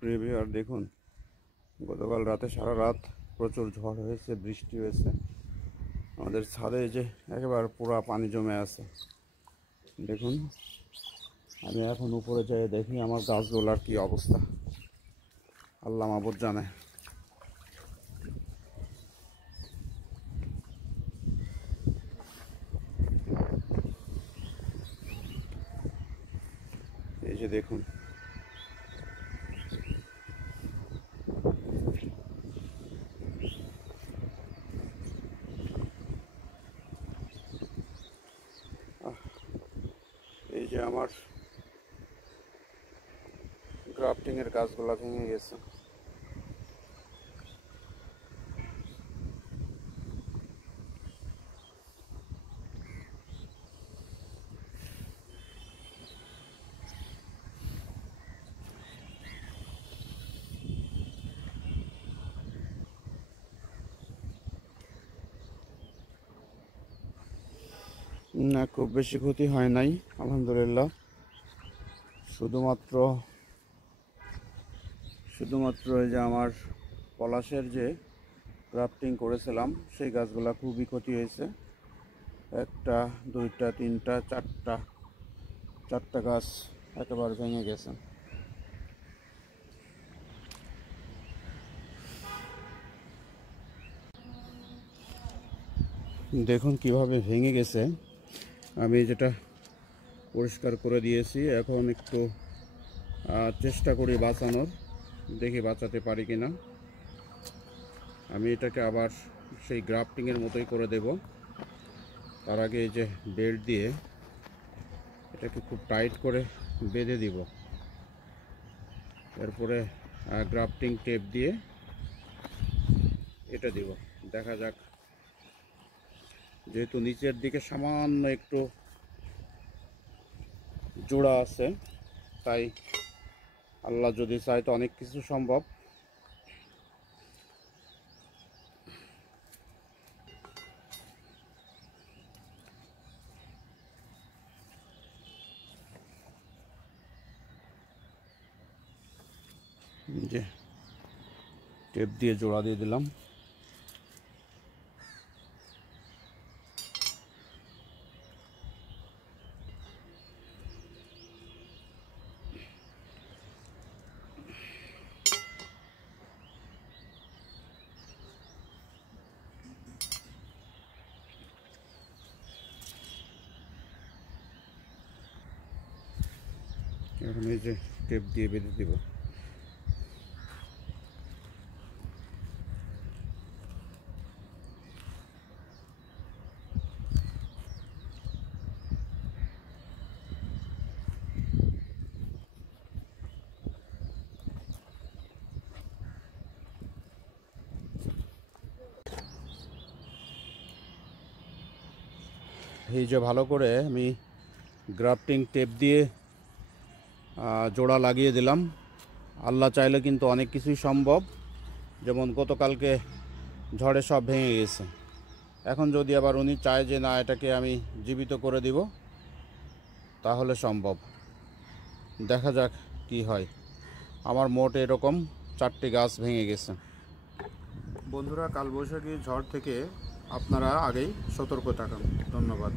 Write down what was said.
প্রিভিউ দেখুন, গতকাল রাতে সারা রাত প্রচুর ঝড় হয়েছে, বৃষ্টি হয়েছে। আমাদের ছাদে যে একেবারে পুরা পানি জমে আছে। দেখুন, আমি এখন উপরে যাই দেখি আমার গাছগুলার কি অবস্থা, আল্লাহ মাবুদ জানে। এই যে দেখুন, এই যে আমার গ্রাফটিং এর গাছগুলা ভেঙে গেছে। না, খুব বেশি ক্ষতি হয় নাই আলহামদুলিল্লাহ। শুধুমাত্র এই যে আমার পলাশের যে গ্রাফটিং করেছিলাম সেই গাছগুলা খুবই ক্ষতি হয়েছে। একটা, দুইটা, তিনটা, চারটা গাছ একেবারে ভেঙে গেছে। দেখুন কিভাবে ভেঙে গেছে। আমি যেটা পরিষ্কার করে দিয়েছি, এখন একটু চেষ্টা করি বাঁচানোর, দেখি বাঁচাতে পারি কিনা। আমি এটাকে আবার সেই গ্রাফটিংয়ের মতোই করে দেব। তার আগে এই যে বেল্ট দিয়ে এটাকে খুব টাইট করে বেঁধে দিব, এরপরে গ্রাফটিং টেপ দিয়ে এটা দিব। দেখা যাক, যেহেতু নিচের দিকে সামান্য একটু জোড়া আছে, তাই আল্লাহ যদি চায় তো অনেক কিছু সম্ভব। যে টেপ দিয়ে জোড়া দিয়ে দিলাম। এখন এই যে টেপ দিয়ে বেঁধে দিব। এই যে ভালো করে আমি গ্রাফটিং টেপ দিয়ে জোড়া লাগিয়ে দিলাম। আল্লাহ চাইলে কিন্তু অনেক কিছুই সম্ভব। যেমন গতকালকে ঝড়ে সব ভেঙে গেছে, এখন যদি আবার উনি চায় যে না এটাকে আমি জীবিত করে দিব, তাহলে সম্ভব। দেখা যাক কি হয়। আমার মোট এরকম 4টি গাছ ভেঙে গেছে। বন্ধুরা, কালবৈশাখী ঝড় থেকে আপনারা আগেই সতর্ক থাকুন। ধন্যবাদ।